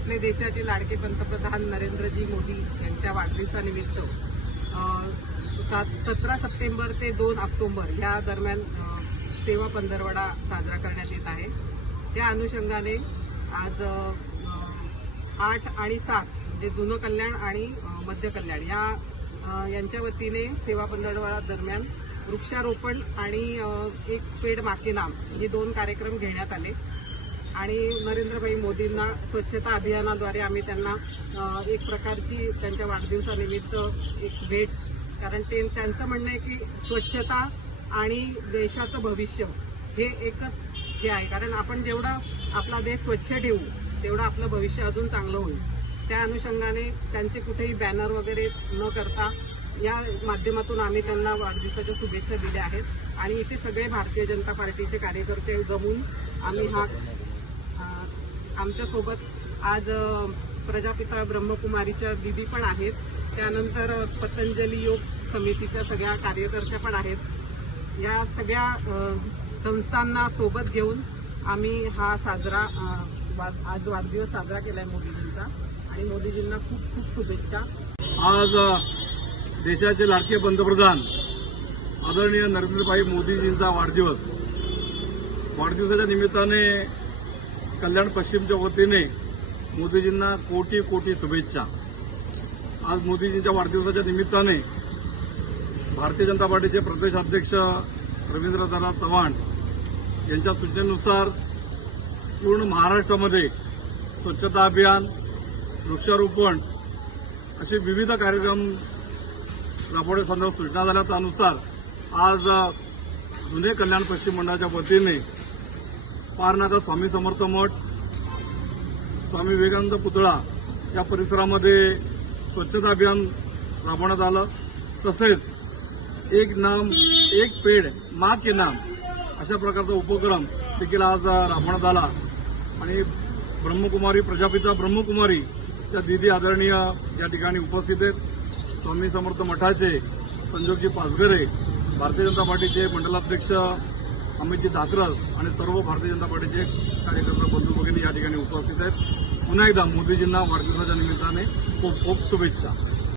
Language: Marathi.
आपले देशाचे लाडके पंतप्रधान नरेंद्रजी मोदी यांच्या वाढदिवसानिमित्त 17 सप्टेंबर ते 2 ऑक्टोबर या दरम्यान सेवा पंधरवडा साजरा करण्यात येत आहे। त्या अनुषंगाने आज 8 आणि 7 म्हणजे जुनं कल्याण आणि मध्य कल्याण यांच्या वतीने सेवा पंधरवडा दरम्यान वृक्षारोपण आणि एक पेड माके नाम हे 2 कार्यक्रम घेण्यात आले आणि नरेंद्रभाई मोदींना स्वच्छता अभियानाद्वारे आम्ही त्यांना एक प्रकारची त्यांच्या वाढदिवसानिमित्त एक भेट, कारण त्यांचं म्हणणं आहे की स्वच्छता आणि देशाचं भविष्य हे एकच हे आहे, कारण आपण जेवढा आपला देश स्वच्छ ठेवू तेवढं आपलं भविष्य अजून चांगलं होईल। त्या अनुषंगाने त्यांचे कुठेही बॅनर वगैरे न करता या माध्यमातून आम्ही त्यांना वाढदिवसाच्या शुभेच्छा दिल्या आहेत आणि इथे सगळे भारतीय जनता पार्टीचे कार्यकर्ते जमून आम्ही आमच्यासोबत आज प्रजापिता ब्रह्मकुमारीच्या दीदी पण आहेत, त्यानंतर पतंजली योग समितीच्या सगळ्या कार्यकर्त्या पण आहेत। या सगळ्या संस्थांना सोबत घेऊन आम्ही हा आज वाढदिवस साजरा केलाय मोदीजींचा आणि मोदीजींना खूप खूप शुभेच्छा। आज देशाचे लाडके पंतप्रधान आदरणीय नरेंद्रभाई मोदीजींचा वाढदिवसाच्या निमित्ताने कल्याण पश्चिमच्या वतीने मोदीजींना कोटी कोटी शुभेच्छा। आज मोदीजींच्या वाढदिवसाच्या निमित्ताने भारतीय जनता पार्टीचे प्रदेश अध्यक्ष रवींद्रदादा चव्हाण यांच्या सूचनेनुसार पूर्ण महाराष्ट्रामध्ये स्वच्छता अभियान, वृक्षारोपण असे विविध कार्यक्रम राबवण्यासंदर्भात सूचना झाल्या। त्यानुसार आज जुने कल्याण पश्चिम मंडळाच्या वतीने पारनाथा स्वामी समर्थ मठ, स्वामी विवेकानंद पुतळा या परिसरामध्ये स्वच्छता अभियान राबवण्यात आलं। तसेच एक नाम एक पेड माँ के नाम अशा प्रकारचा उपक्रम देखील आज राबवण्यात आला आणि ब्रह्मकुमारी प्रजापिता ब्रह्मकुमारी त्या दीदी आदरणीय या ठिकाणी उपस्थित आहेत। स्वामी समर्थ मठाचे संजोगजी पाचघरे, भारतीय जनता पार्टीचे मंडलाध्यक्ष अमितजी दातरस आणि सर्व भारतीय जनता पार्टीचे कार्यकर्ते बंधू भगिनी या ठिकाणी उपस्थित आहेत। पुन्हा एकदा मोदीजींना वाढदिवसाच्या निमित्ताने खूप खूप शुभेच्छा।